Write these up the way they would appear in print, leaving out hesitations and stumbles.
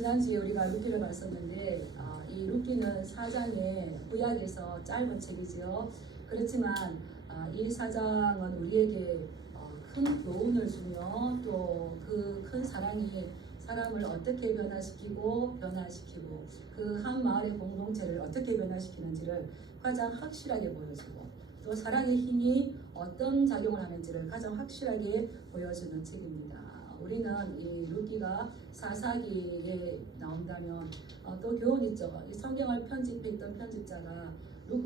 지난주에 우리가 룻기를 봤었는데 이 룻기는 4장의 구약에서 짧은 책이지요. 그렇지만 이 4장은 우리에게 큰 교훈을 주며 또 그 큰 사랑이 사람을 어떻게 변화시키고 그 한 마을의 공동체를 어떻게 변화시키는지를 가장 확실하게 보여주고 또 사랑의 힘이 어떤 작용을 하는지를 가장 확실하게 보여주는 책입니다. 우리는 이 룻기가 사사기에 나온다면 또 교훈이 있죠. 이 성경을 편집했던 편집자가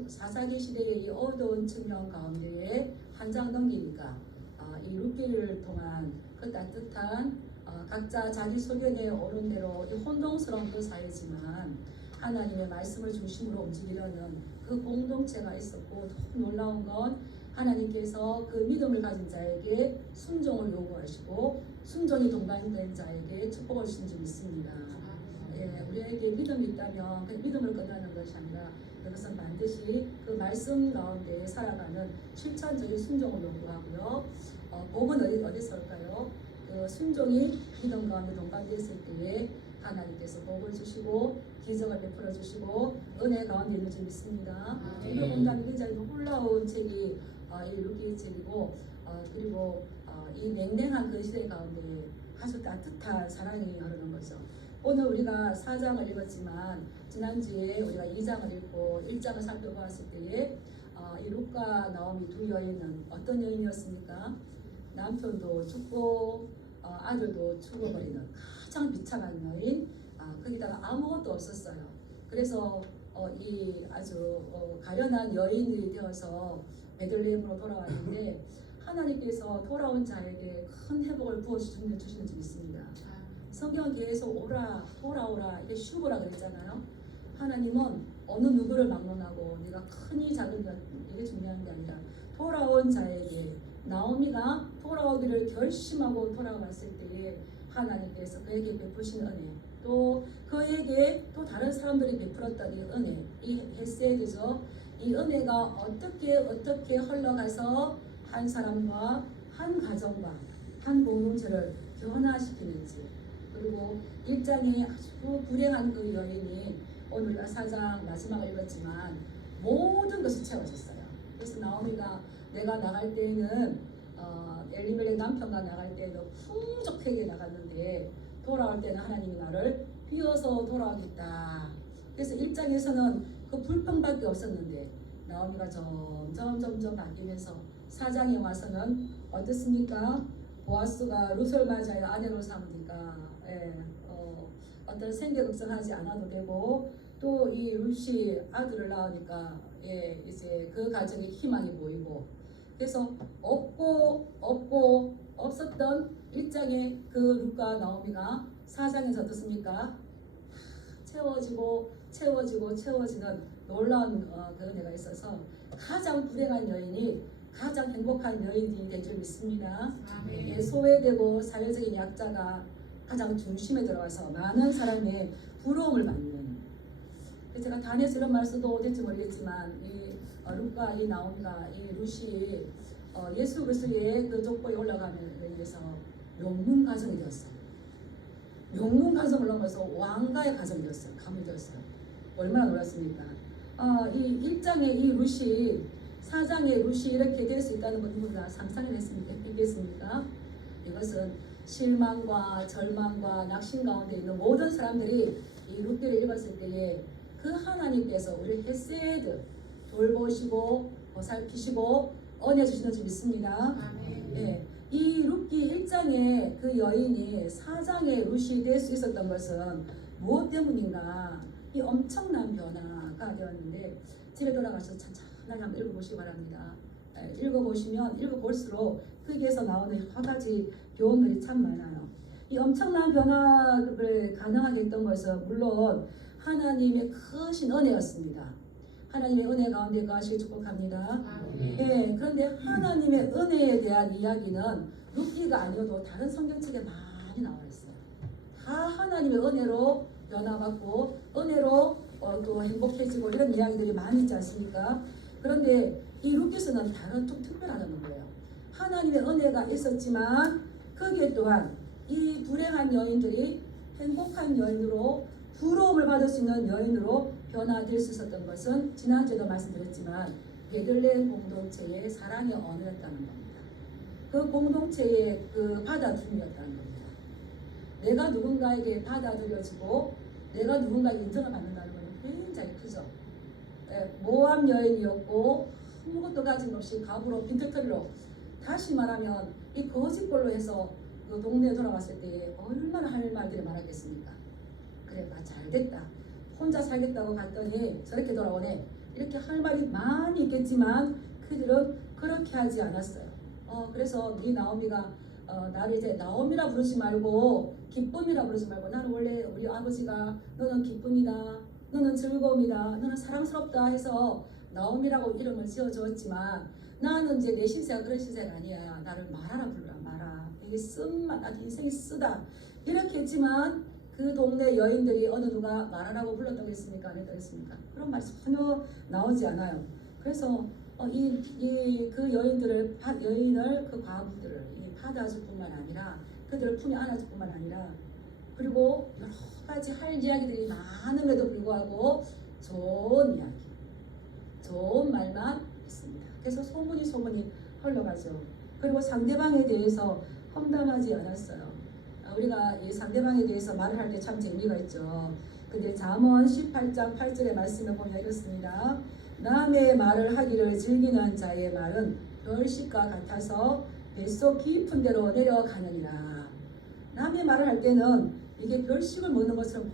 사사기 시대의 이 어두운 측면 가운데에 한 장 넘기니까 이 룻기를 통한 그 따뜻한 각자 자기 소견에 오른 대로 이 혼동스러운 그 사회지만 하나님의 말씀을 중심으로 움직이려는 그 공동체가 있었고 더 놀라운 건 하나님께서 그 믿음을 가진 자에게 순종을 요구하시고 순종이 동반된 자에게 축복을 주신 줄 믿습니다. 예, 우리에게 믿음이 있다면 그 믿음을 끝나는 것이 아니라 그것은 반드시 그 말씀 가운데 살아가는 실천적인 순종을 요구하고요. 복은 어디서 올까요? 그 순종이 믿음 가운데 동반됐을 때에 하나님께서 복을 주시고 기적을 베풀어 주시고 은혜 가운데 있는 줄 믿습니다. 이걸 본다면 굉장히 놀라운 책이 이 룻기 책이고 그리고 이 냉랭한 그 시대 가운데 아주 따뜻한 사랑이 흐르는 거죠. 오늘 우리가 4장을 읽었지만 지난주에 우리가 2장을 읽고 1장을 살펴보았을 때에 이 룻과 나오미 두 여인은 어떤 여인이었습니까? 남편도 죽고 아들도 죽어버리는 가장 비참한 여인, 거기다가 아무것도 없었어요. 그래서 이 아주 가련한 여인이 되어서 베들레헴으로 돌아왔는데 하나님께서 돌아온 자에게 큰 회복을 부어주시는 줄 믿습니다. 성경은 계속 오라 돌아오라 이게 슈브라 그랬잖아요. 하나님은 어느 누구를 막론하고 네가 크니 작은 이게 중요한 게 아니라 돌아온 자에게 나오미가 돌아오기를 결심하고 돌아왔을 때에 하나님께서 그에게 베푸신 은혜 또 그에게 또 다른 사람들이 베풀었던 이 은혜 이 헤세드죠. 이 은혜가 어떻게 흘러가서 한 사람과 한 가정과 한 공동체를 변화시키는지 그리고 1장에 아주 불행한 그 여인이 오늘 우리가 4장 마지막을 읽었지만 모든 것이 채워졌어요. 그래서 나오미가 내가 나갈 때에는 엘리멜렉 남편과 나갈 때에는 풍족하게 나갔는데 돌아올 때는 하나님이 나를 비워서 돌아오겠다. 그래서 1장에서는 그 불평밖에 없었는데 나오미가 점점 바뀌면서 4장에 와서는 어떻습니까? 보아스가 룻을 맞아야 아내로 삼으니까 어떤 생계 걱정하지 않아도 되고 또 이 룻이 아들을 낳으니까 이제 그 가정에 희망이 보이고 그래서 없었던 1장의 그 룻과 나오미가 4장에서 어떻습니까? 채워지는 놀라운 그 은혜가 있어서 가장 불행한 여인이 가장 행복한 여인이 될 줄 믿습니다. 소외되고 사회적인 약자가 가장 중심에 들어가서 많은 사람의 부러움을 받는 제가 단에서 이런 말 써도 될지 모르겠지만 이 룻과 이 나오미가 이 룻이 예수 그리스도의 그 족보에 올라가는 데 의해서 명문 가정이 되었어요. 명문 가정을 넘어서 왕가의 가정이 되었어요. 가문이 되었어요. 얼마나 놀랐습니까? 이 1장의 이 룻이 4장의 룻이 이렇게 될 수 있다는 것 누구나 상상했겠습니까? 이것은 실망과 절망과 낙심 가운데 있는 모든 사람들이 이 룻기를 읽었을 때에 그 하나님께서 우리 헤세드 돌보시고 보살피시고 은혜 주시는 줄 믿습니다. 예, 이 룻기 1장의 그 여인이 4장의 룻이 될 수 있었던 것은 무엇 때문인가? 이 엄청난 변화가 되었는데 집에 돌아가셔서 찬찬하게 한번 읽어보시기 바랍니다. 읽어볼수록 거기에서 나오는 여러 가지 교훈들이 참 많아요. 이 엄청난 변화를 가능하게 했던 것은 물론 하나님의 크신 은혜였습니다. 하나님의 은혜 가운데 거하시길 축복합니다. 예, 그런데 하나님의 은혜에 대한 이야기는 룻기가 아니어도 다른 성경책에 많이 나와 있어요. 다 하나님의 은혜로 변화받고 은혜로 또 행복해지고 이런 이야기들이 많이 있지 않습니까? 그런데 이 룻기서는 다른 좀 특별하다는 거예요. 하나님의 은혜가 있었지만 거기에 또한 이 불행한 여인들이 행복한 여인으로 부러움을 받을 수 있는 여인으로 변화될 수 있었던 것은 지난주에도 말씀드렸지만 베들레헴 공동체의 사랑의 언어였다는 겁니다. 그 공동체의 그 받아들임이었다는 겁니다. 내가 누군가에게 받아들여지고 내가 누군가의 인정을 받는다는 것은 굉장히 크죠. 모함 여인이었고 아무것도 가진 없이 갑으로 빈털터리로, 다시 말하면 이 거짓골로 해서 그 동네에 돌아왔을 때 얼마나 할 말들이 많았겠습니까? 그래, 잘됐다. 혼자 살겠다고 갔더니 저렇게 돌아오네. 이렇게 할 말이 많이 있겠지만 그들은 그렇게 하지 않았어요. 그래서 이 나오미가 나를 이제 나오미라 부르지 말고 기쁨이라 부르지 말고, 나는 원래 우리 아버지가 너는 기쁨이다, 너는 즐거움이다, 너는 사랑스럽다 해서 나오미라고 이름을 지어주었지만, 나는 이제 내 신세가 그런 신세가 아니야. 나를 마라라 불러라. 마라. 이게 쓴맛, 나 인생이 쓰다. 이렇게 했지만 그 동네 여인들이 어느 누가 마라라고 불렀다고 했습니까? 안 했다고 했습니까? 그런 말이 전혀 나오지 않아요. 그래서 그 여인을 그 과부들을 받아줄 뿐만 아니라 그들을 품에 안아줄 뿐만 아니라, 그리고 여러 가지 할 이야기들이 많음에도 불구하고 좋은 이야기, 좋은 말만 했습니다. 그래서 소문이 흘러가죠. 그리고 상대방에 대해서 험담하지 않았어요. 우리가 이 상대방에 대해서 말을 할 때 참 재미가 있죠. 근데 잠언 18장 8절의 말씀을 보면 이렇습니다. 남의 말을 하기를 즐기는 자의 말은 별식과 같아서 뱃속 깊은 데로 내려가느니라. 남의 말을 할 때는 이게 별식을 먹는 것처럼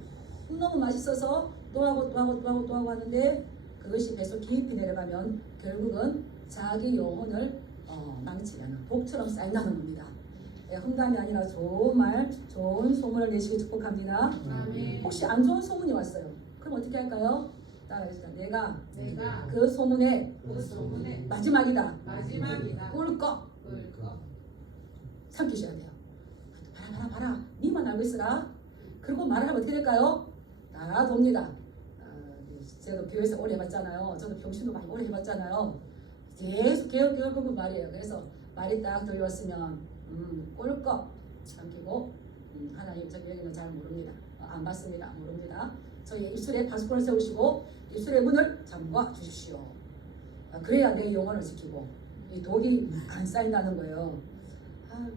너무 맛있어서 또 하고 하는데, 그것이 뱃속 깊이 내려가면 결국은 자기 영혼을 망치려는 독처럼 쌓인다는 겁니다. 험담이 아니라 좋은 말, 좋은 소문을 내시기 축복합니다. 아멘. 혹시 안 좋은 소문이 왔어요. 그럼 어떻게 할까요? 따라해주세요. 내가 그 소문의 마지막이다. 마지막이다. 꿀꺽 삼키셔야 돼요. 봐라. 니만 알고 있으라. 그리고 말을 하면 어떻게 될까요? 다 돕니다. 제가 교회에서 오래 해봤잖아요. 저도 병신도 많이 오래 해봤잖아요. 계속 그 말이에요. 그래서 말이 딱 들려왔으면 꿀꺽 삼키고, 하나님 저기 여기는 잘 모릅니다. 안 받습니다. 모릅니다. 저희 입술에 파수꾼을 세우시고 입술의 문을 잠궈 주십시오. 그래야 내 영혼을 지키고 이 독이 안 쌓인다는 거예요.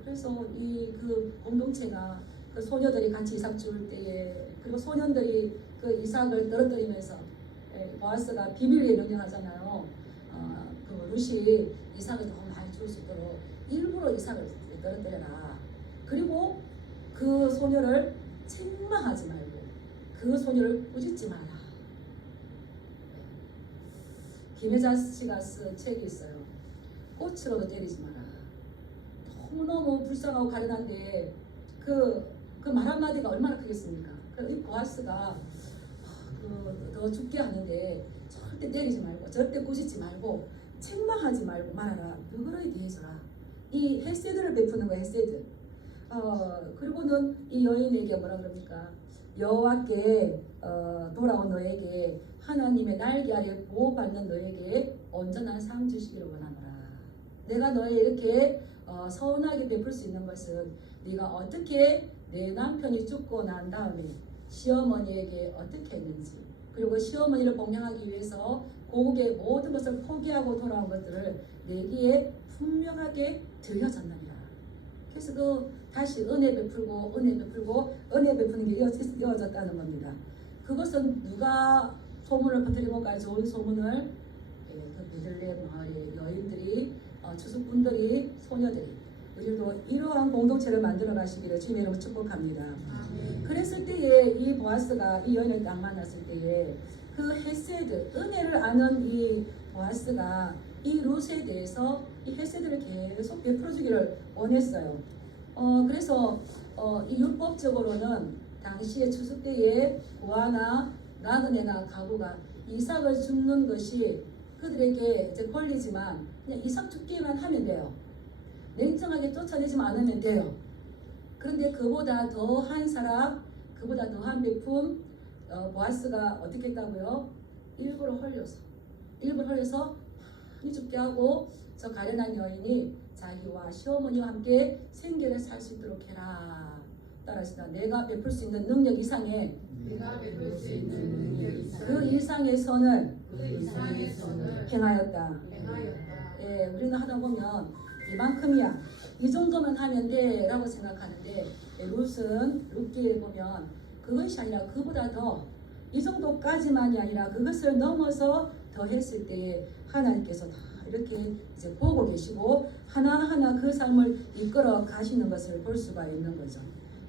그래서 이 그 공동체가 그 소녀들이 같이 이삭 줄 때에, 그리고 소년들이 그 이삭을 떨어뜨리면서 보아스가 비밀리에 명령하잖아요. 그 룻이 이삭을 더 많이 줄 수 있도록 일부러 이삭을 떨어뜨려라. 그리고 그 소녀를 책망하지 말고 그 소녀를 꾸짖지 마라. 김혜자 씨가 쓴 책이 있어요. 꽃으로도 때리지 마라. 너무너무 불쌍하고 가련한데 그 말 한마디가 얼마나 크겠습니까? 이 보아스가 너 죽게 하는데 절대 때리지 말고, 절대 꾸짖지 말고, 책망하지 말고 말하라. 너그러이 대해줘라. 이 헤세드를 베푸는 거야, 헤세드. 그리고는 이 여인에게 뭐라 그럽니까? 여호와께 돌아온 너에게, 하나님의 날개 아래 보호받는 너에게 온전한 삶 주시기를 원하노라. 내가 너에 이렇게 서운하게 베풀 수 있는 것은 네가 어떻게 내 남편이 죽고 난 다음에 시어머니에게 어떻게 했는지, 그리고 시어머니를 봉양하기 위해서 고국의 모든 것을 포기하고 돌아온 것들을 내기에 분명하게 들려졌느니라. 그래서 다시 은혜 베풀고 은혜 베푸는 게 이어졌다는 겁니다. 그것은 누가 소문을 퍼뜨린 건가요? 좋은 소문을 그 베들레헴 마을의 여인들이, 주숙분들이, 소녀들이, 우리도 이러한 공동체를 만들어 가시기를 주님의 이름으로 축복합니다. 그랬을 때에 이 보아스가 이 여인을 딱 만났을 때에 그 헤세드, 은혜를 아는 이 보아스가 이 룻에 대해서 이 헤세드를 계속 베풀어주기를 원했어요. 그래서 이 율법적으로는 당시의 추수 때에 고아나 나그네나 가부가 이삭을 줍는 것이 그들에게 이제 권리지만 그냥 이삭 줍기만 하면 돼요. 냉정하게 쫓아내지만 않으면 돼요. 그런데 그보다 더한 사랑, 그보다 더한 베품, 보아스가 어떻게 했다고요? 일부러 흘려서 많이 죽게 하고 저 가련한 여인이 자기와 시어머니와 함께 생계를 살 수 있도록 해라. 따라하시다. 내가 베풀 수 있는 능력 이상의 내가 베풀 수 있는 능력 이상 그 이상의 선을 그 이상의 선을 행하였다. 행하였다. 예, 우리는 하다 보면 이만큼이야, 이 정도만 하면 돼라고 생각하는데, 룻은 룻기에 보면 그것이 아니라 그보다 더, 이 정도까지만이 아니라 그것을 넘어서 더 했을 때에 하나님께서 다 이렇게 이제 보고 계시고 하나하나 그 삶을 이끌어 가시는 것을 볼 수가 있는 거죠.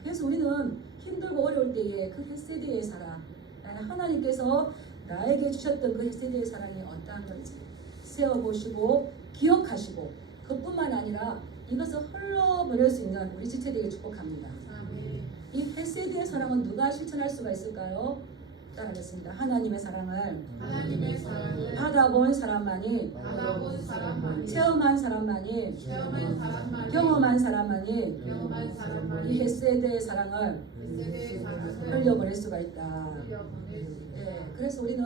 그래서 우리는 힘들고 어려울 때에 그 헷세대의 사랑, 하나님께서 나에게 주셨던 그 헷세대의 사랑이 어떠한 건지 세어보시고 기억하시고, 그뿐만 아니라 이것을 흘러보낼 수 있는 우리 지체되게 축복합니다. 아멘. 이 헷세대의 사랑은 누가 실천할 수가 있을까요? 따라하겠습니다. 하나님의 사랑을 하나님의 사랑을 받아본 사람만이, 받아본 사람만이 체험한 사람만이, 체험한 사람만이 경험한 사람만이 경험한 이 사람만이 헷세대의 사랑을 세대의 사랑을 흘려보낼 수가 있다. 흘려보낼 수 있다. 예, 그래서 우리는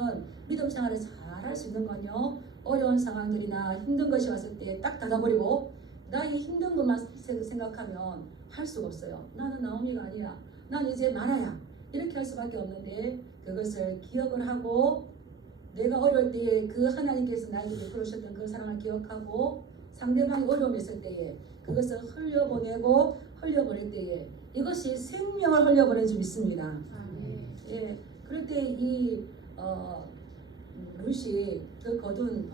믿음 생활을 잘 할 수 있는 건요, 어려운 상황들이나 힘든 것이 왔을 때 딱 닫아버리고 나의 힘든 것만 생각하면 할 수가 없어요. 나는 나오미가 아니야, 난 이제 말아야, 이렇게 할 수밖에 없는데, 그것을 기억을 하고 내가 어려울 때에 그 하나님께서 나에게 베풀어 주셨던 그 사랑을 기억하고, 상대방이 어려움이 있을 때에 그것을 흘려보내고 흘려보낼 때에 이것이 생명을 흘려보내는 줄 믿습니다. 아멘. 예, 그럴 때 이 룻이 그 거둔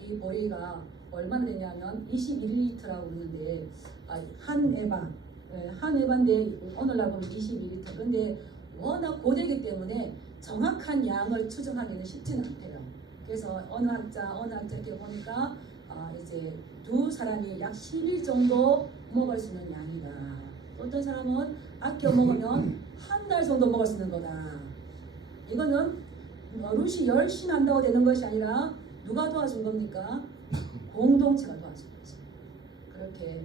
이 보리가 얼마나 되냐면 21리터라고 그러는데, 한 에바, 한 에바인데 오늘날 보면 22리터. 그런데 워낙 고되기 때문에 정확한 양을 추정하기는 쉽지는 않대요. 그래서 어느 학자 이렇게 보니까 이제 두 사람이 약 10일 정도 먹을 수 있는 양이다. 어떤 사람은 아껴 먹으면 한 달 정도 먹을 수 있는 거다. 이거는 룻이 열심히 한다고 되는 것이 아니라 누가 도와준 겁니까? 공동체가 도와준 거죠. 그렇게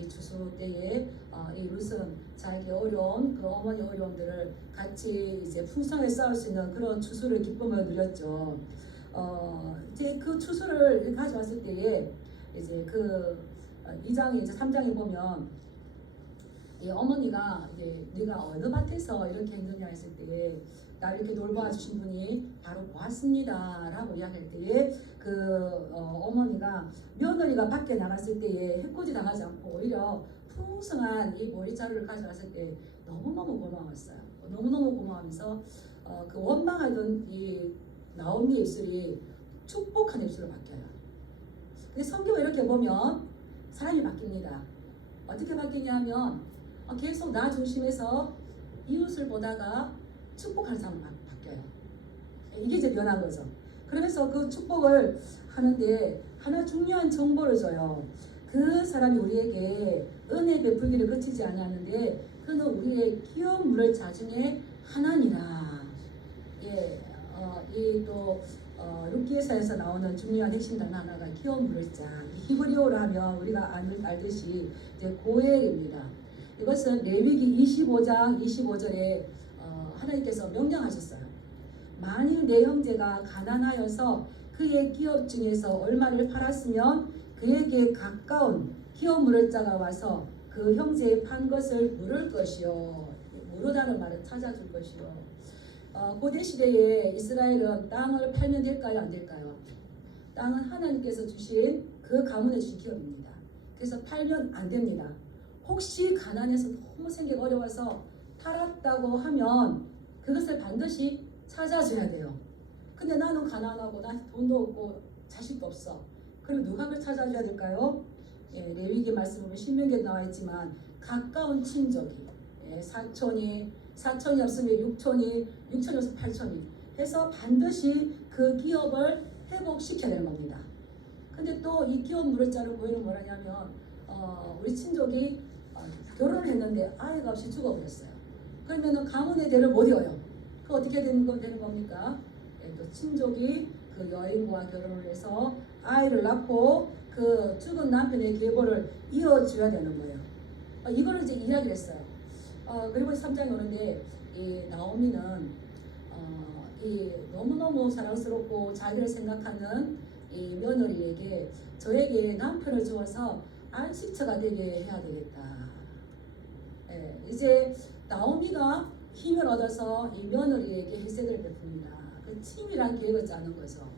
이 추수 때에 이 룻은 자기 어려운 그 어머니 어려움들을 같이 이제 풍성하게 쌓을 수 있는 그런 추수를 기쁨을 누렸죠. 이제 그 추수를 가져왔을 때에 이제 그 2장에 이제 3장에 보면 이 어머니가 이제 네가 어느 밭에서 이렇게 했느냐 했을 때에 나를 이렇게 돌보아 주신 분이 바로 보았습니다 라고 이야기할 때에 그 어머니가 며느리가 밖에 나갔을 때에 해코지 당하지 않고 오히려 풍성한 이 보리자루를 가져왔을 때 너무너무 고마웠어요. 너무너무 고마워하면서 그 원망하던 이 나오미의 입술이 축복한 입술로 바뀌어요. 근데 성경을 이렇게 보면 사람이 바뀝니다. 어떻게 바뀌냐면 계속 나 중심에서 이웃을 보다가 축복하는 사람으로 바뀌어요. 이게 이제 변한 거죠. 그러면서 그 축복을 하는데 하나 중요한 정보를 줘요. 그 사람이 우리에게 은혜 베풀기를 그치지 않았는데 그는 우리의 귀여운 물을 자중에 하나니라. 예, 이 또 룻기에서에서 나오는 중요한 핵심 단어 하나가 귀여운 물을 자. 히브리어로 하면 우리가 알듯이 이제 고엘입니다. 이것은 레위기 25장 25절에 하나님께서 명령하셨어요. 만일 내 형제가 가난하여서 그의 기업 중에서 얼마를 팔았으면 그에게 가까운 기업 물을 자가 와서 그 형제의 판 것을 물을 것이요. 물으다는 말은 찾아줄 것이요. 고대 시대에 이스라엘은 땅을 팔면 될까요, 안 될까요? 땅은 하나님께서 주신 그 가문에 주신 기업입니다. 그래서 팔면 안 됩니다. 혹시 가난해서 너무 생기가 어려워서 팔았다고 하면 그것을 반드시 찾아줘야 돼요. 근데 나는 가난하고 나 돈도 없고 자식도 없어. 그럼 누가 그걸 찾아줘야 될까요? 예, 레위기 말씀 보면 신명기에 나와 있지만 가까운 친족이, 사촌이 없으면 육촌이 없으면 팔촌이 해서 반드시 그 기업을 회복시켜야 되는 겁니다. 근데 또 이 기업 누렸자를 보이는 뭐라냐면 우리 친족이 결혼을 했는데 아이가 없이 죽어버렸어요. 그러면은 가문의 대를 못 이어요. 그 어떻게 되는 겁니까? 예, 또 친족이 그 여인과 결혼을 해서 아이를 낳고 그 죽은 남편의 계보를 이어줘야 되는 거예요. 이거를 이제 이야기를 했어요. 그리고 3장에 오는데 이 나오미는 이 너무너무 사랑스럽고 자기를 생각하는 이 며느리에게 저에게 남편을 주어서 안식처가 되게 해야 되겠다. 예, 이제 나오미가 힘을 얻어서 이 며느리에게 헤세드를 베풉니다. 그 치밀한 계획을 짜는 거죠.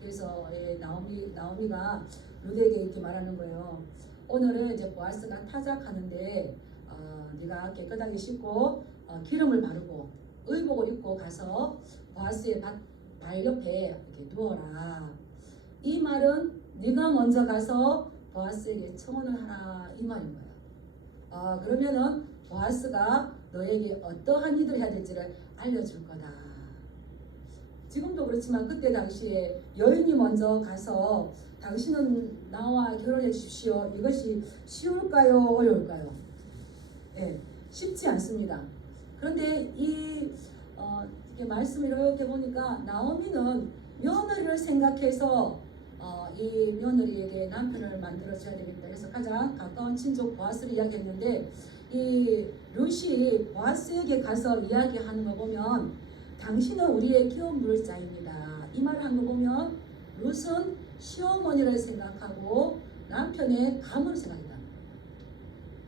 그래서 나오미가 룻에게 이렇게 말하는 거예요. 오늘은 이제 보아스가 타작하는데 네가 깨끗하게 씻고 기름을 바르고 의복을 입고 가서 보아스의 발 옆에 이렇게 누워라. 이 말은 네가 먼저 가서 보아스에게 청혼을 하라 이 말인 거예요. 그러면은 보아스가 너에게 어떠한 일을 해야 될지를 알려줄 거다. 지금도 그렇지만 그때 당시에 여인이 먼저 가서 당신은 나와 결혼해 주십시오. 이것이 쉬울까요? 어려울까요? 예, 쉽지 않습니다. 그런데 이렇게 말씀을 이렇게 보니까 나오미는 며느리를 생각해서 이 며느리에게 남편을 만들어줘야 되겠다. 그래서 가장 가까운 친족 보아스를 이야기했는데 이 룻이 보아스에게 가서 이야기하는 거 보면 당신은 우리의 키운 물자입니다. 이 말을 한 거 보면 룻은 시어머니를 생각하고 남편의 가문을 생각했다.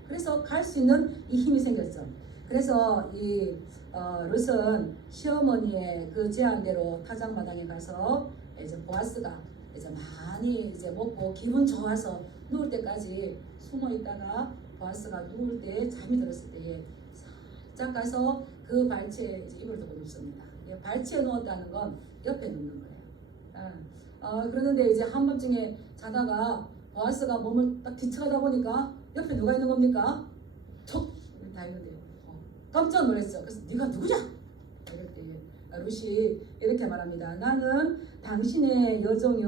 그래서 갈 수 있는 이 힘이 생겼죠. 그래서 이 룻은 시어머니의 그 제안대로 타작마당에 가서 이제 보아스가 이제 많이 이제 먹고 기분 좋아서 누울 때까지 숨어 있다가 보아스가 누울 때 잠이 들었을 때에 살짝 가서 그 발치에 이제 이불을 덮어 눕습니다. 발치에 누웠다는 건 옆에 눕는 거예요. 그러는데 이제 한밤중에 자다가 보아스가 몸을 딱 뒤척하다 보니까 옆에 누가 있는 겁니까? 척! 다 있는데요. 깜짝 놀랐죠. 그래서 네가 누구냐? 이럴 때 룻이 이렇게 말합니다. 나는 당신의 여종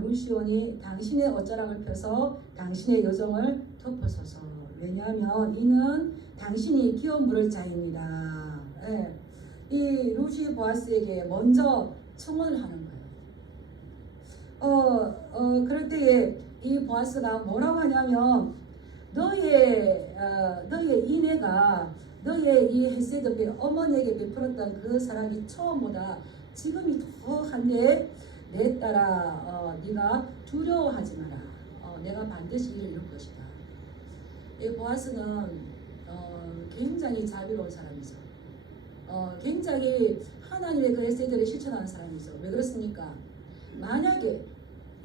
루시온이 당신의 옷자락을 펴서 당신의 여정을 덮어서서 왜냐하면 이는 당신이 기어 물을 자입니다. 예. 이 룻이 보아스에게 먼저 청혼을 하는 거예요. 그럴 때에 이 보아스가 뭐라고 하냐면 너의 이내가 너의 이 헤세드 어머니에게 베풀었던 그 사랑이 처음보다 지금이 더한데 내 딸아 네가 두려워하지 마라. 내가 반드시 이를 이룰 것이다. 이 보아스는 굉장히 자비로운 사람이죠. 굉장히 하나님의 그 헤세드를 실천하는 사람이죠. 왜 그렇습니까? 만약에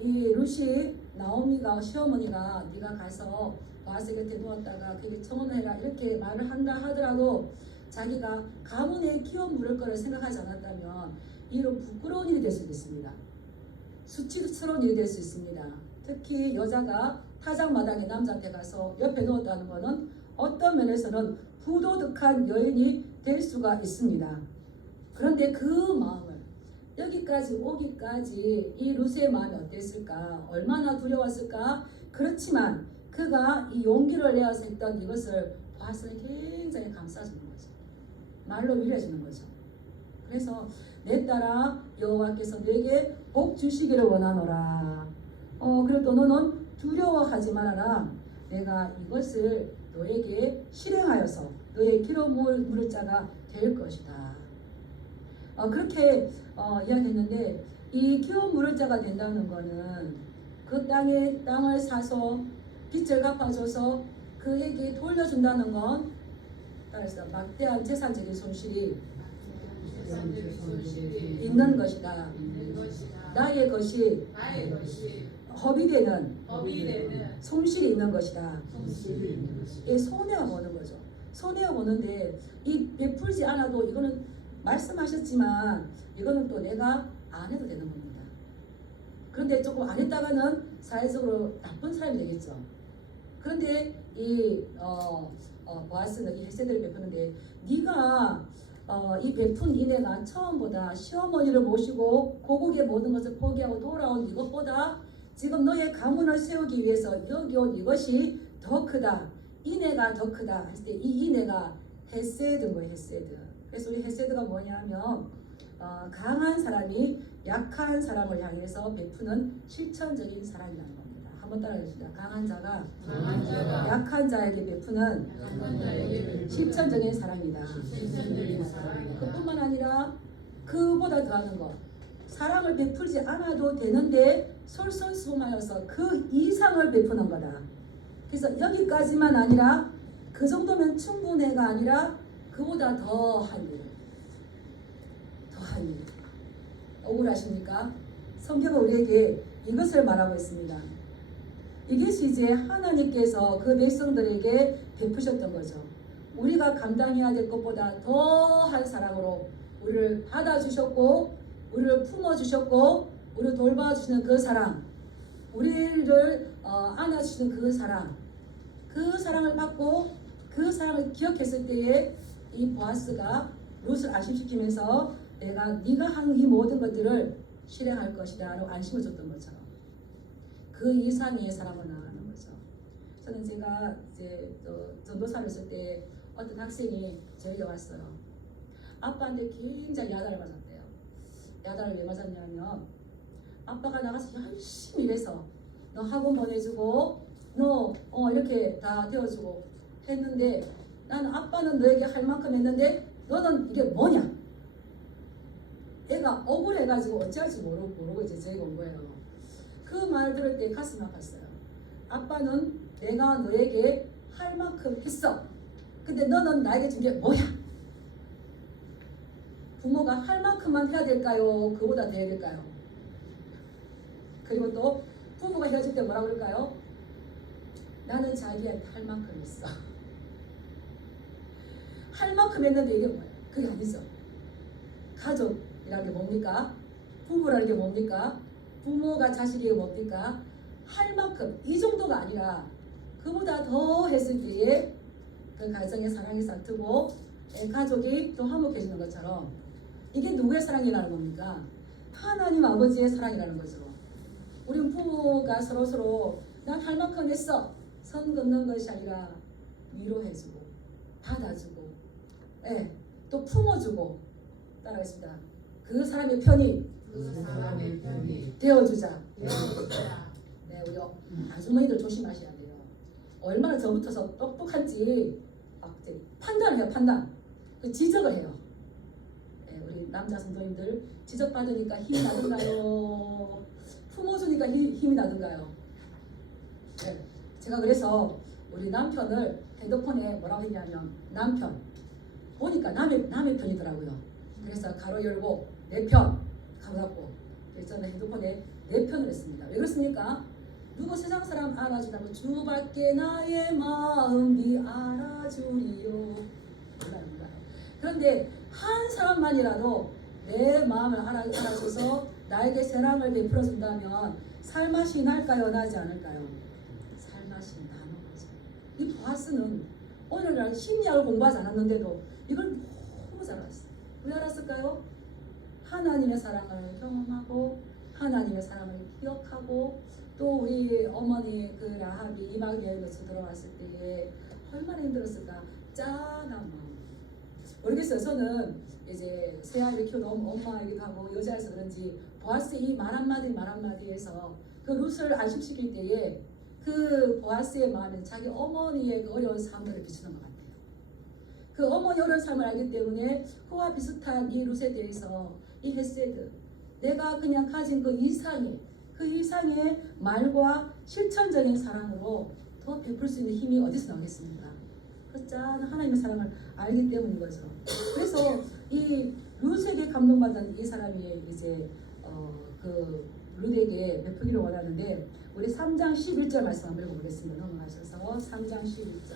이 룻이 나오미가 시어머니가 네가 가서 보아스 곁에 누웠다가 그게 청혼을 해라 이렇게 말을 한다 하더라도 자기가 가문에 키워 물을 거를 생각하지 않았다면 이런 부끄러운 일이 될 수도 있습니다. 수치스러운 일이 될 수 있습니다. 특히 여자가 타작마당에 남자한테 가서 옆에 누웠다는 것은 어떤 면에서는 부도덕한 여인이 될 수가 있습니다. 그런데 그 마음을 여기까지 오기까지 이 룻의 마음이 어땠을까? 얼마나 두려웠을까? 그렇지만 그가 이 용기를 내어서 했던 이것을 보아스는 굉장히 감싸주는 거죠. 말로 위로해주는 거죠. 그래서 내 딸아 여호와께서 내게 복 주시기를 원하노라. 그리고 또 너는 두려워하지 말아라. 내가 이것을 너에게 실행하여서 너의 기름 물을 자가 될 것이다. 그렇게 이야기했는데 이 기름 물을 자가 된다는 것은 그 땅을 사서 빚을 갚아줘서 그에게 돌려준다는 건 따라서 막대한 재산적인 손실이 있는 것이다. 나의 것이 허비되는 손실이 있는 것이다. 손해가 보는 거죠. 손해가 보는데 이 베풀지 않아도 이거는 말씀하셨지만 이거는 또 내가 안 해도 되는 겁니다. 그런데 조금 안 했다가는 사회적으로 나쁜 사람이 되겠죠. 그런데 이 보아스는 이 헤세드를 베푸는데 네가 이 베푼 이내가 처음보다 시어머니를 모시고 고국의 모든 것을 포기하고 돌아온 이것보다 지금 너의 가문을 세우기 위해서 여기 온 이것이 더 크다. 이내가 더 크다 했을 때 이 이내가 헤세드인 거예요. 헤세드. 그래서 우리 헤세드가 뭐냐면 강한 사람이 약한 사람을 향해서 베푸는 실천적인 사랑이라는 겁니다. 한번 따라해주시다. 강한 자가 약한 자에게 베푸는 실천적인 사랑이다. 그뿐만 아니라 그보다 더하는 것. 사랑을 베풀지 않아도 되는데 솔선수범하여서 그 이상을 베푸는 거다. 그래서 여기까지만 아니라 그 정도면 충분해가 아니라 그보다 더한 일. 더한 일. 억울하십니까? 성경은 우리에게 이것을 말하고 있습니다. 이것이 이제 하나님께서 그 백성들에게 베푸셨던 거죠. 우리가 감당해야 될 것보다 더한 사랑으로 우리를 받아주셨고, 우리를 품어주셨고, 우리를 돌봐주시는 그 사랑, 우리를 안아주시는 그 사랑, 그 사랑을 받고 그 사랑을 기억했을 때에 이 보아스가 룻을 안심시키면서 내가 네가 한 이 모든 것들을 실행할 것이다 라고 안심을 줬던 것처럼 그 이상의 사랑을 나가는 거죠. 저는 제가 이제 전도사를 했을 때 어떤 학생이 저에게 왔어요. 아빠한테 굉장히 야단을 맞았대요. 야단을 왜 맞았냐면 아빠가 나가서 열심히 일해서 너 학원 보내주고 너 이렇게 다 되어주고 했는데 나는 아빠는 너에게 할 만큼 했는데 너는 이게 뭐냐? 애가 억울해가지고 어찌할지 모르고 이제 저희가 온 거예요. 그 말 들을 때 가슴이 아팠어요. 아빠는 내가 너에게 할 만큼 했어. 근데 너는 나에게 준 게 뭐야? 부모가 할 만큼만 해야 될까요? 그보다 더 해야 될까요? 그리고 또 부모가 헤어질 때 뭐라 그럴까요? 나는 자기한테 할 만큼 했어. 할 만큼 했는데 이게 뭐예요? 그게 아니죠. 가족이라는 게 뭡니까? 부부라는 게 뭡니까? 부모가 자식에게 뭡니까? 할 만큼 이 정도가 아니라 그보다 더 했을 때에 그 가정의 사랑이 싹트고 가족이 또 화목해지는 것처럼 이게 누구의 사랑이라는 겁니까? 하나님 아버지의 사랑이라는 거죠. 우리 부모가 서로 난 할 만큼 했어. 선 긋는 것이 아니라 위로해주고 받아주고 또 품어주고 따라하겠습니다. 그 사람의 편이 되어주자. 네, 우리 아주머니들 조심하셔야 돼요. 얼마나 저부터서 똑똑한지 막 이제 판단을 해요. 그 지적을 해요. 네, 우리 남자 성도님들 지적받으니까 힘이 나던가요? 품어주니까 힘이 나던가요? 네, 제가 그래서 우리 남편을 핸드폰에 뭐라고 했냐면 남편 보니까 남의 편이더라고요. 그래서 가로 열고 내 편 가로 닫고 그래서 저는 핸드폰에 내 편을 했습니다. 왜 그렇습니까? 누구 세상 사람 알아주다고 주밖에 나의 마음이 알아주리요. 몰라요. 그런데 한 사람만이라도 내 마음을 알아줘서 나에게 사랑을 베풀어 준다면 살맛이 날까요? 나지 않을까요? 살맛이 나는 거죠. 이 보아스는 오늘날 심리학을 공부하지 않았는데도 이걸 너무 잘 알았어요. 왜 알았을까요? 하나님의 사랑을 경험하고 하나님의 사랑을 기억하고 또 우리 어머니 그 라합이 이방 여행에서 들어왔을 때에 얼마나 힘들었을까. 짠한 마음. 모르겠어요. 저는 이제 새 아이를 키우는 엄마이기도 하고 여자여서 그런지 보아스의 이 말 한마디에서 그 룻을 안심시킬 때에 그 보아스의 마음에 자기 어머니의 그 어려운 삶들을 비추는 것 같아요. 그 어머니 어려운 삶을 알기 때문에 그와 비슷한 이 룻에 대해서 이 헤세드 내가 그냥 가진 그 이상의 말과 실천적인 사랑으로 더 베풀 수 있는 힘이 어디서 나오겠습니까? 그 짠 하나님의 사랑을 알기 때문인 거죠. 그래서 이 룻에게 감동받은 이 사람이 이제 그 룻에게 베푸기를 원하는데 우리 3장 11절 말씀 한번 읽어보겠습니다. 넘어가셔서 3장 11절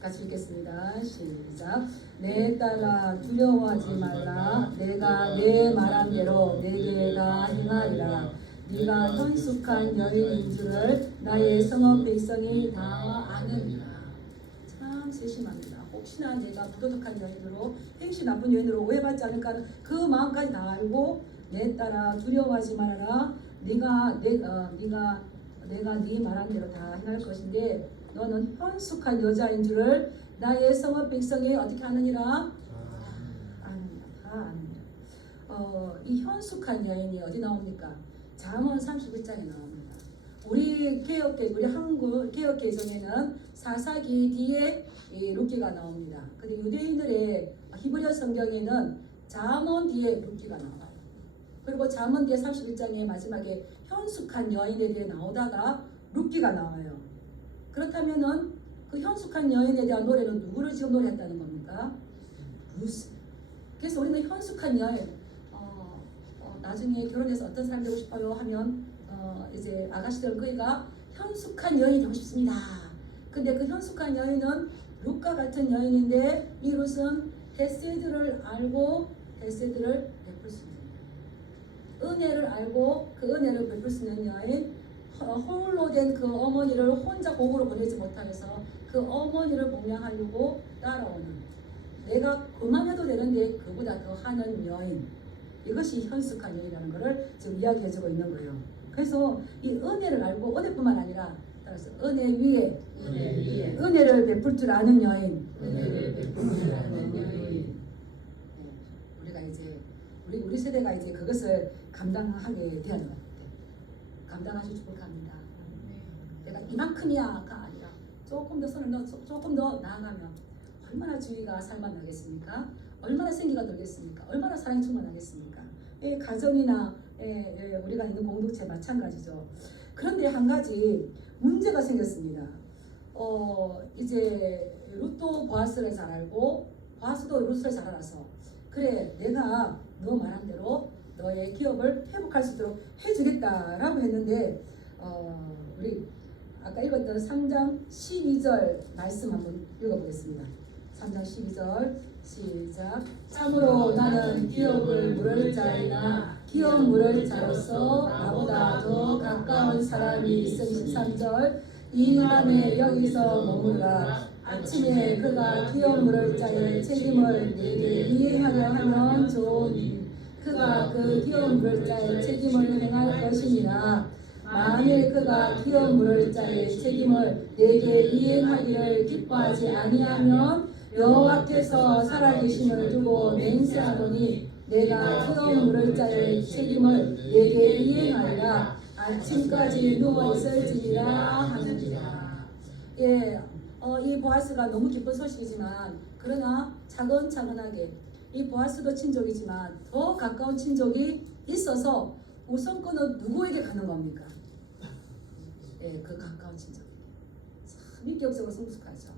같이 읽겠습니다. 시작. 내 딸아 두려워하지 말라. 내가 내 말한 대로 내게 다 행하리라. 네가 현숙한 여인인 줄을 나의 성읍 백성이 다 아느니라. 참 세심합니다. 혹시나 내가 부도덕한 여인으로 행실 나쁜 여인으로 오해받지 않을까 하는 그 마음까지 다 알고 내 딸아 두려워하지 말아라. 내가 네 말한 대로 다 행할 것인데 너는 현숙한 여자인 줄을 나의 성읍 백성이 어떻게 아느니라? 아느니라. 다 아느니라. 이 현숙한 여인이 어디 나옵니까? 잠언 31장에 나옵니다. 우리 한국 개혁 개정에는 사사기 뒤에 이 룻기가 나옵니다. 근데 유대인들의 히브리어 성경에는 잠언 뒤에 룻기가 나와요. 그리고 잠언 뒤에 31장의 마지막에 현숙한 여인에 대해 나오다가 룻기가 나와요. 그렇다면은 그 현숙한 여인에 대한 노래는 누구를 지금 노래했다는 겁니까? 루스. 그래서 우리는 현숙한 여인, 나중에 결혼해서 어떤 사람 되고 싶어요 하면 이제 아가씨들은 그이가 현숙한 여인이 되고 싶습니다. 근데 그 현숙한 여인은 룻과 같은 여인인데 이 룻은 헤세드를 알고 헤세드를 베풀 수 있는, 은혜를 알고 그 은혜를 베풀 수 있는 여인, 홀로 된 그 어머니를 혼자 곡으로 보내지 못하여서 그 어머니를 봉양하려고 따라오는, 내가 그만해도 되는데 그보다 더 하는 여인, 이것이 현숙한 여인이라는 것을 지금 이야기해주고 있는 거예요. 그래서 이 은혜를 알고, 은혜뿐만 아니라 따라서 은혜 위에 은혜를 베풀 줄 아는 여인, 우리가 이제 우리 세대가 이제 그것을 감당하게 되어야 될 것 같아요. 감당하실 축복합니다. 내가 이만큼이야가 아니라 조금 더 선을 넣어 조금 더 나아가면 얼마나 주의가 살만하겠습니까? 얼마나 생기가 돌겠습니까? 얼마나 사랑이 충만하겠습니까? 가정이나 우리가 있는 공동체 마찬가지죠. 그런데 한 가지 문제가 생겼습니다. 이제 룻도 보아스를 잘 알고 보아스도 룻을 잘 알아서, 그래 내가 너 말한 대로 너의 기업을 회복할 수 있도록 해주겠다라고 했는데, 우리 아까 읽었던 3장 12절 말씀 한번 읽어보겠습니다. 3장 12절 시작. 참으로 나는 기업을 물을 자이나 기업 물을 자로서 나보다 더 가까운 사람이 있으니. 13절. 이 밤에 여기서 머무르라. 아침에 그가 기업 물을 자의 책임을 내게 이행하려 하면 좋으니 그가 그 기업 물을 자의 책임을 행할 것이니라. 만일 그가 기업 물을 자의 책임을 내게 이행하기를 기뻐하지 아니하면 여호와께서 살아계심을 두고 맹세하노니 내가 기업 물을 자의 책임을 내게 이행하리라. 아침까지 누워 있을지니라 하느니라. 이 보아스가 너무 기쁜 소식이지만, 그러나 차근차근하게, 이 보아스도 친족이지만 더 가까운 친족이 있어서 우선권은 누구에게 가는 겁니까? 그 가까운 친족에게. 참 인격적으로 성숙하죠.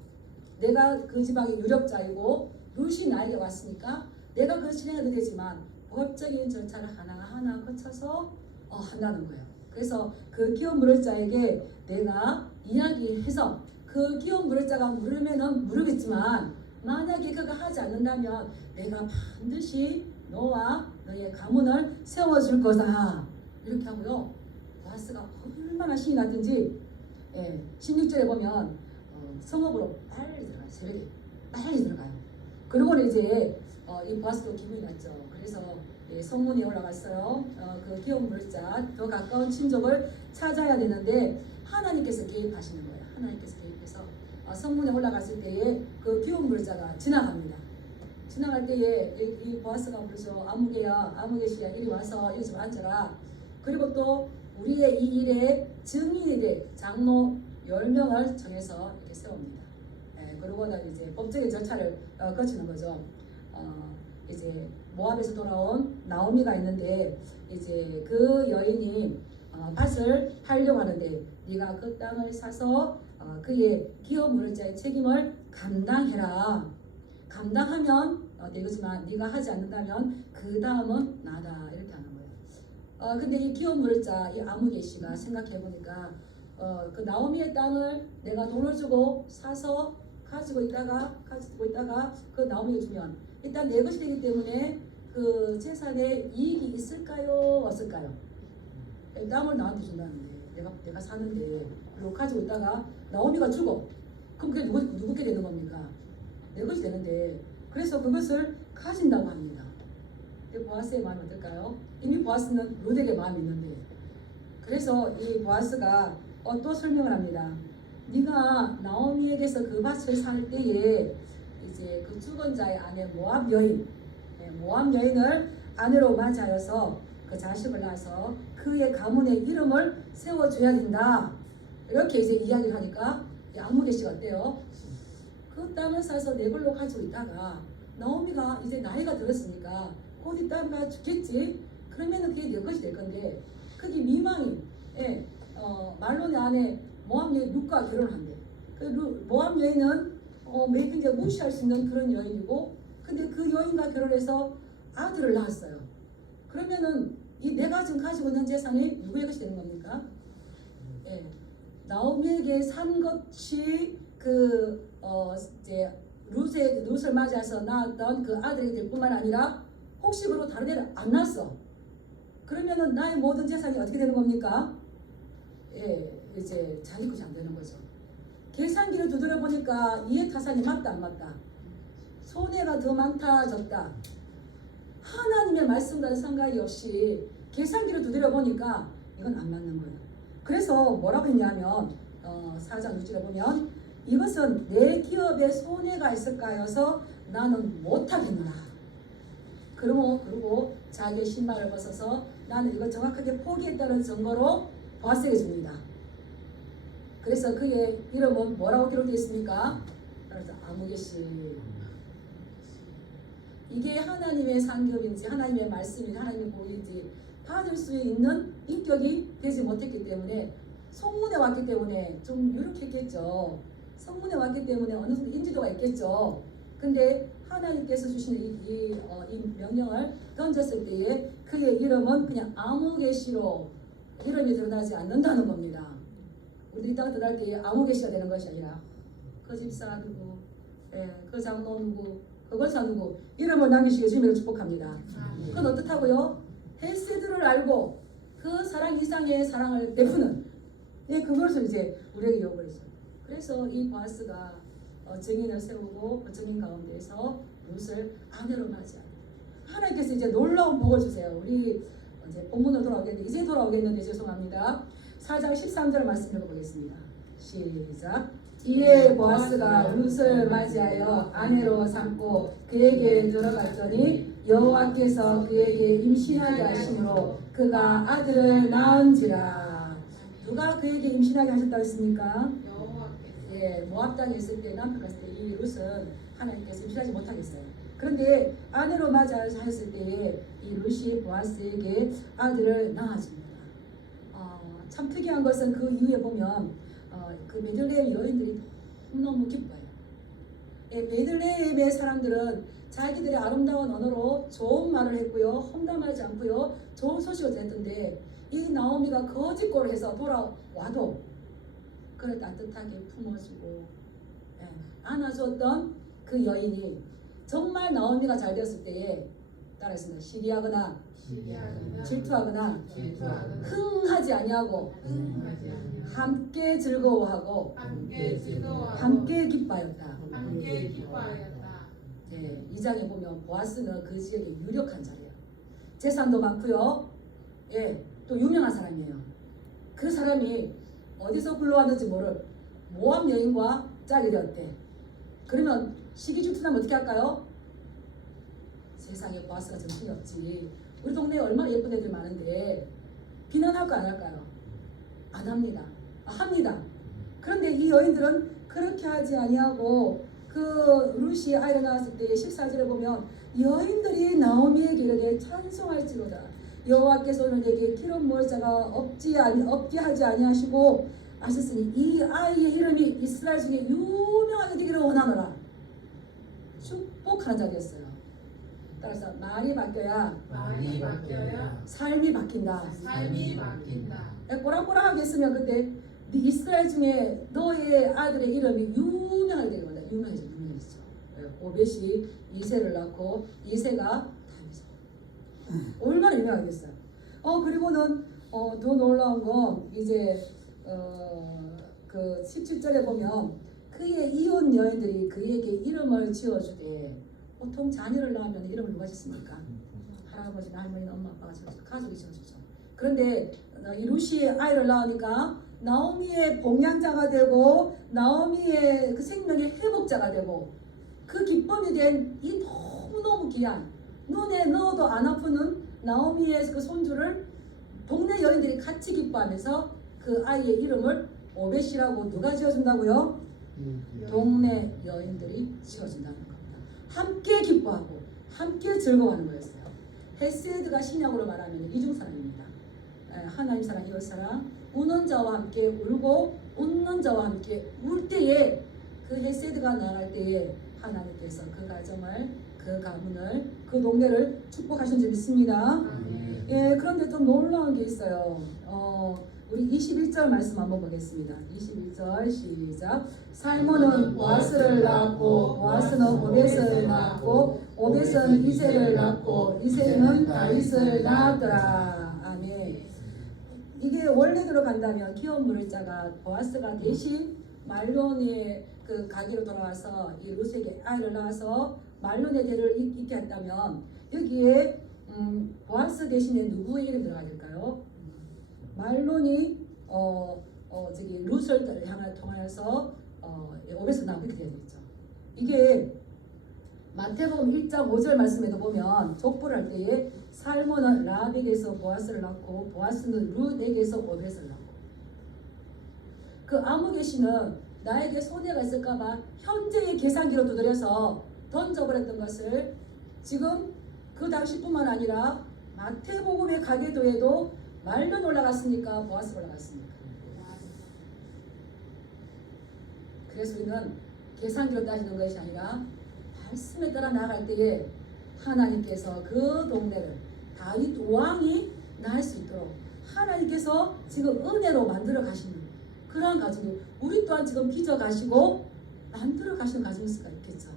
내가 그 지방의 유력자이고 룻이 나에게 왔으니까 내가 그걸 실행해도 되지만 법적인 절차를 하나하나 거쳐서 한다는 거예요. 그래서 그 기업 물을 자에게 내가 이야기해서 그 기업 물을 자가 물으면은 물으겠지만, 만약에 그가 하지 않는다면 내가 반드시 너와 너의 가문을 세워줄 거다, 이렇게 하고요. 보아스가 얼마나 신이 났든지 16절에 보면 성읍으로 빨리 들어가요. 새벽에 빨리 들어가요. 그러고는 이제 이 보아스도 기분이 났죠. 그래서 성문에 올라갔어요. 그 기업 물자 더 가까운 친족을 찾아야 되는데 하나님께서 개입하시는 거예요. 하나님께서 개입해서 성문에 올라갔을 때에 그 기업 물자가 지나갑니다. 지나갈 때에 이 보아스가 부르죠. 아무개야, 아무개씨야, 이리 와서 여기 좀 앉아라. 그리고 또 우리의 이 일에 증인이 될 장로 10명을 정해서 이렇게 세웁니다. 그러고는 이제 법적인 절차를 거치는 거죠. 이제 모압에서 돌아온 나오미가 있는데, 이제 그 여인이 밭을 팔려고 하는데, 네가 그 땅을 사서 그의 기업 물을 자의 책임을 감당해라. 감당하면 되겠지만 네가 하지 않는다면 그 다음은 나다, 이렇게 하는 거예요. 근데 이 기업 물을 자 이 아무개 씨가 생각해 보니까 그 나오미의 땅을 내가 돈을 주고 사서 가지고 있다가 그 나오미에 주면 일단 내 것이 되기 때문에 그 재산에 이익이 있을까요, 없을까요? 땅을 나한테 준다는데, 내가 사는데, 그리고 가지고 있다가 나오미가 주고, 그럼 그게 누구께 되는 겁니까? 내 것이 되는데, 그래서 그것을 가진다고 합니다. 보아스의 마음이 어떨까요? 이미 보아스는 룻에게 마음이 있는데, 그래서 이 보아스가 또 설명을 합니다. 네가 나오미에게서 그 밭을 살 때에 이제 그 죽은 자의 아내 모압 여인을 아내로 맞이하여서 그 자식을 낳아서 그의 가문의 이름을 세워줘야 된다, 이렇게 이제 이야기를 하니까 아무개 씨가 어때요? 그 땅을 사서 내 걸로 가지고 있다가 나오미가 이제 나이가 들었으니까 곧 이 땅가 죽겠지? 그러면은 그게 내 것이 될 건데, 그게 미망이 말론의 아내 모압 여인 룻과 결혼한대. 그 모압 여인은 굉장히 무시할 수 있는 그런 여인이고, 근데 그 여인과 결혼해서 아들을 낳았어요. 그러면은 이 내가 지금 가지고 있는 재산이 누구의 것이 되는 겁니까? 예, 나오미에게 산 것이 이제 룻을 맞이해서 낳았던 그 아들이 될 뿐만 아니라 혹시 그리고 다른 애를 안 낳았어. 그러면은 나의 모든 재산이 어떻게 되는 겁니까? 예, 이제 자기 것이 안 되는 거죠. 계산기를 두드려 보니까 이해 타산이 맞다 안 맞다? 손해가 더 많다 적다? 하나님의 말씀과는 상관이 없이 계산기를 두드려 보니까 이건 안 맞는 거예요. 그래서 뭐라고 했냐면 4장 6절에 보면 이것은 내 기업에 손해가 있을까여서 나는 못하겠노라. 그리고 자기의 신발을 벗어서 나는 이걸 정확하게 포기했다는 증거로 보아스에게 줍니다. 그래서 그의 이름은 뭐라고 기록되어 있습니까? 그래서 아무개시. 이게 하나님의 상급인지 하나님의 말씀인지 하나님의 복인지 받을 수 있는 인격이 되지 못했기 때문에 성문에 왔기 때문에 좀 유력했겠죠. 성문에 왔기 때문에 어느 정도 인지도가 있겠죠. 근데 하나님께서 주신 이 명령을 던졌을 때에 그의 이름은 그냥 아무개시로 이름이 드러나지 않는다는 겁니다. 우리 이 땅에 들어갈 때 아무개시가 되는 것이 아니라 그 집사 누구, 그 장로 누구, 그 권사 누구 이름을 남기시기 주님으로 축복합니다. 그건 어떻다고요? 헤세드를 알고 그 사랑 이상의 사랑을 베푸는 그것을 이제 우리에게 요구했어요. 그래서 이 보아스가 증인을 세우고 그 증인 가운데에서 룻을 아내로 맞이합니다. 하나님께서 이제 놀라운 복을 주세요. 우리 이제 본문으로 돌아오겠는데 이제 돌아오겠는데 죄송합니다. 4장 13절 말씀 읽어보겠습니다. 시작. 이에 보아스가 룻을 맞이하여 아내로 삼고 그에게 들어갔더니 여호와께서 그에게 임신하게 하심으로 그가 아들을 낳은지라. 누가 그에게 임신하게 하셨다고 했습니까? 예, 모압 땅에 있을 때 남편 갔을 때 이 룻은 하나님께서 임신하지 못하겠어요. 그런데 아내로 맞이하셨을 때에 이 룻이 보아스에게 아들을 낳아줍니다. 참 특이한 것은 그 이후에 보면 그 베들레헴 여인들이 너무 기뻐요. 예, 베들레헴의 사람들은 자기들의 아름다운 언어로 좋은 말을 했고요, 험담하지 않고요, 좋은 소식을 전했던데 이 나오미가 거짓골을 해서 돌아와도 그를 따뜻하게 품어주고 안아줬던 그 여인이 정말 나오미가 잘 되었을 때에 따라했습니다. 시기하거나 질투하거나 흥하지 아니하고 함께 즐거워하고 함께 기뻐하였다. 네, 이 장에 보면 보아스는 그 지역의 유력한 자예요. 재산도 많고요. 예, 또 유명한 사람이에요. 그 사람이 어디서 굴러왔는지 모를 모압 여인과 짝이 되었대. 그러면 시기 질투나면 어떻게 할까요? 세상에 보아스가 정신이 없지. 우리 동네에 얼마나 예쁜 애들 많은데 비난할까 안 할까요? 안 합니다. 합니다. 그런데 이 여인들은 그렇게 하지 아니하고 그 룻이 아이를 낳았을 때 14절에 보면 여인들이 나오미에게 이르되 찬송할지로다. 여호와께서 오늘 내게 기름 부을 자가 없게 하지 아니하시고 하셨으니 이 아이의 이름이 이스라엘 중에 유명하게 되기를 원하노라. 축복하는 자리였어요. 따라서 말이 바뀌어야 삶이 바뀐다. 꼬랑꼬랑하게 했으면 근데 이스라엘 중에 너의 아들의 이름이 유명하게 되는 거다. 유명해지죠. 오벳이 이세를 낳고 이세가 다윗이죠. 얼마나 유명하겠어요. 그리고는 더 놀라운 건 이제 그 17절에 보면 그의 이혼 여인들이 그에게 이름을 지어주되 보통 자녀를 낳으면 이름을 누가 짓습니까? 할아버지나 할머니나 엄마 아빠가 지어주죠. 가족이 지어주죠. 그런데 이 룻이 아이를 낳으니까 나오미의 봉양자가 되고 나오미의 그 생명의 회복자가 되고 그 기쁨이 된 이 너무너무 귀한 눈에 넣어도 안 아프는 나오미의 그 손주를 동네 여인들이 같이 기뻐하면서 그 아이의 이름을 오벳이라고 누가 지어준다고요? 동네 여인들이 지어준다는 겁니다. 함께 기뻐하고 함께 즐거워하는 거였어요. 헤세드가 신약으로 말하면 이중 사랑입니다. 하나님 사랑, 이웃 사랑, 우는 자와 함께 울고 웃는 자와 함께 울 때에 그 헤세드가 나갈 때에 하나님께서 그 가정을, 그 가문을, 그 동네를 축복하신 줄 믿습니다. 예, 그런데 좀 놀라운 게 있어요. 우리 21절 말씀 한번 보겠습니다. 21절 시작. 살몬은 보아스를 낳았고 보아스는 오벳을 낳았고 오벳은 이새를 낳고 이새는 다윗을 낳았더라. 아멘. 이게 원래대로 간다면 기업 물자가 보아스가 대신 말론의 그 가게로 돌아와서 이 루스에게 아이를 낳아서 말론의 대를 잇게 했다면 여기에 보아스 대신에 누구의 이름이 들어가야 될까요? 말론이 저기 루스를 통하여서 오벳을 낳고 이렇게 되겠죠. 이게 마태복음 1장 5절 말씀에도 보면 족보를 할 때에 살몬은 라합에게서 보아스를 낳고 보아스는 룻에게서 오벳을 낳고 그 아무 계시는 나에게 손해가 있을까봐 현재의 계산기로 두드려서 던져버렸던 것을 지금 그 당시뿐만 아니라 마태복음의 가계도에도 말론 올라갔으니까 보아스 올라갔습니까? 그래서 우리는 계산기로 따지는 것이 아니라 말씀에 따라 나아갈 때에 하나님께서 그 동네를 다윗 왕이 낳을 수 있도록 하나님께서 지금 은혜로 만들어 가시는 그러한 가정이 우리 또한 지금 빚어 가시고 만들어 가시는 가정일 수가 있겠죠.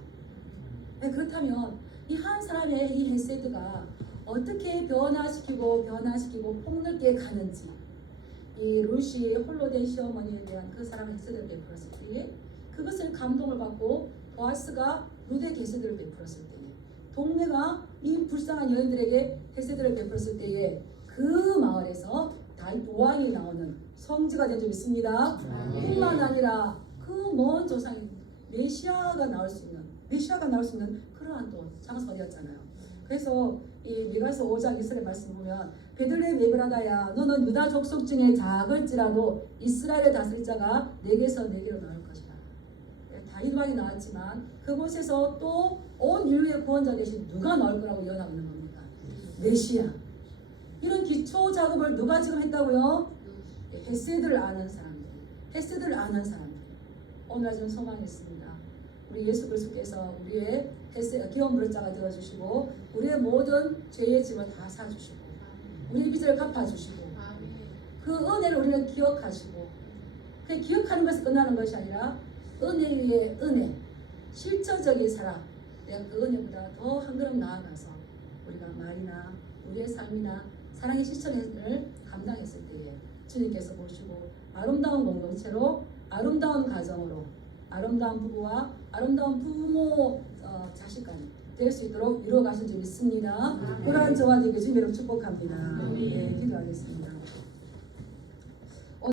네, 그렇다면 이 한 사람의 이 헤세드가 어떻게 변화시키고 폭넓게 가는지 이 루시 홀로 된 시어머니에 대한 그 사람의 헤세드를 베풀었을 때에 그것을 감동을 받고 보아스가 룻의 헤세드를 베풀었을 때에 동네가 이 불쌍한 여인들에게 헤세드를 베풀었을 때에 그 마을에서 다윗 왕이 나오는 성지가 된 줄 믿습니다. 뿐만 아니라 그 먼 조상인 메시아가 나올 수 있는 그러한 또 장소가 되었잖아요. 그래서 이 미가서 5장 이스라엘 말씀 보면 베들레헴 에브라다야 너는 유다 족속 중에 작을지라도 이스라엘의 다스릴 자가 내게서 내게로 나올 것이다. 다윗 왕이 나왔지만 그곳에서 또 온 인류의 구원자 대신 누가 나올 거라고 예언하고 있는 겁니까? 메시아. 이런 기초 작업을 누가 지금 했다고요? 헤세드를 아는 사람들. 오늘 아침 소망했습니다. 우리 예수 그리스도께서 우리의 기업 물자가 되어주시고 우리의 모든 죄의 짐을 다 사주시고 우리의 빚을 갚아주시고 그 은혜를 우리는 기억하시고 그 기억하는 것에 끝나는 것이 아니라 은혜 위에 은혜, 실천적인 사랑. 내가 그 은혜보다 더 한 걸음 나아가서 우리가 말이나 우리의 삶이나 사랑의 실천을 감당했을 때에 주님께서 보시고 아름다운 공동체로 아름다운 가정으로 아름다운 부부와 아름다운 부모 자식 간 될 수 있도록 이루어 가신 줄 믿습니다. 그러한 저와 되게 주님으로 축복합니다. 네, 기도하겠습니다.